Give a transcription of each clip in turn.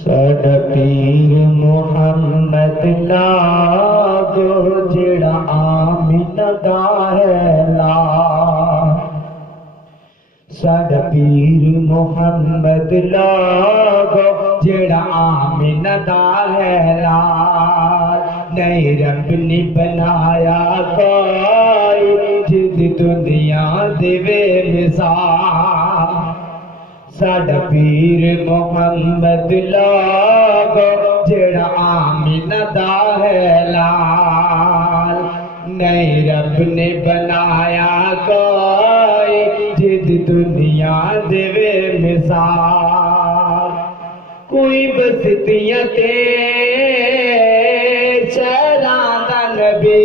साडा पीर मुहम्मद लागो जेड़ा आमिना दा है लाल। साडा पीर मुहम्मद लागो जेड़ा आमिना दा है लाल। नहीं रब ने बनाया कोई जिद दुनिया देवे मिसाल। साडा पीर मुहम्मद लागो जेड़ा आमिना दा है लाल। नहीं रब ने बनाया कोई जिद दुनिया देवे मिसाल। कोई बस्तियां ते शहरां दा नबी,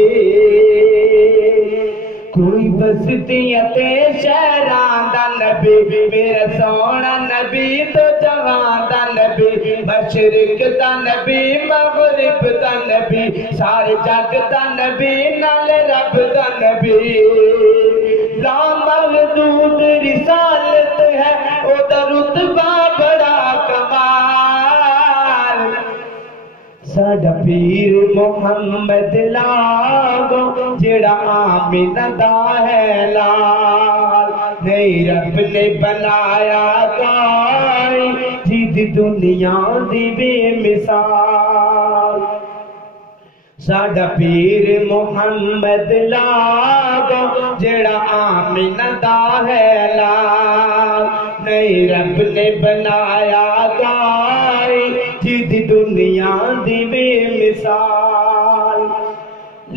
कोई बस्तियां ते शहरां दा नबी, मेरा सोना नबी तो जवां दा नबी, मशरिक दा नबी मगरिब दा नबी, सारे जग दा नबी नाल रब दा नबी। ला महदूद रिसालत है ओदा रुतबा बड़ा कमाल। साडा पीर मुहम्मद लागो जेड़ा आमिना दा है लाल। नहीं रब ने बनाया कोई जिद दुनिया दी बेमिसाल। साडा पीर मुहम्मद लागो जेड़ा आमिना दा है लाल। नहीं रब ने बनाया कोई जिद दुनिया दी बेमिसाल।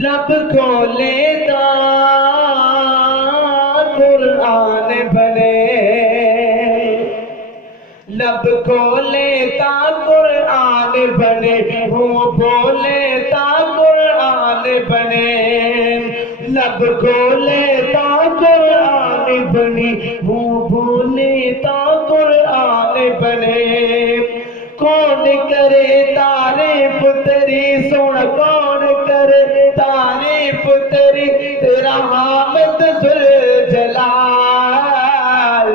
लब खोले ता कुरान बने, लब खोले ता कुरान बने, हो बोले ता कुरान बने। लब खोले ता कुरान बनी, हो बोले ता कुरान बने। कौन करे तारीफ तेरी सुन, कौन करे तारीफ तेरी, तेरा हामिद जुल जलाल।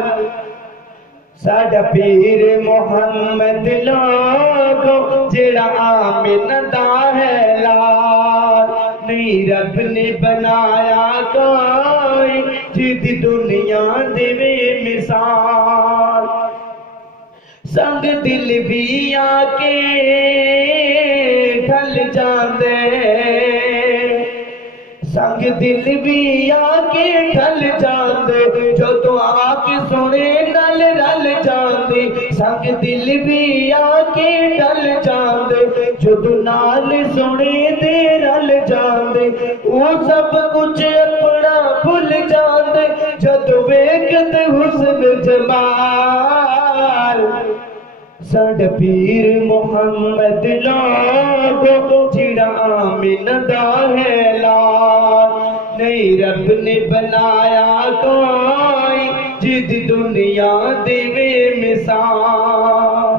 साडा पीर मुहम्मद लागो जेड़ा आमिना दा है लाल। नहीं रब ने बनाया कोई जिद दुनिया देवे मिसाल। संग दिल भी आके ढल जांदे, संग दिल भी आके ढल जांदे, जो तो आके सुने नल रल जांदे। संग दिल भी आके ढल जांदे, जो तो नाल सुने दे रल जांदे। वो सब कुछ अपना भुल जांदे, जद वेखते हुस्न जमाल। साडा पीर मुहम्मद लागो जेड़ा आमिना दा है लाल। नहीं रब ने बनाया कोई जिद दुनिया देवे मिसाल।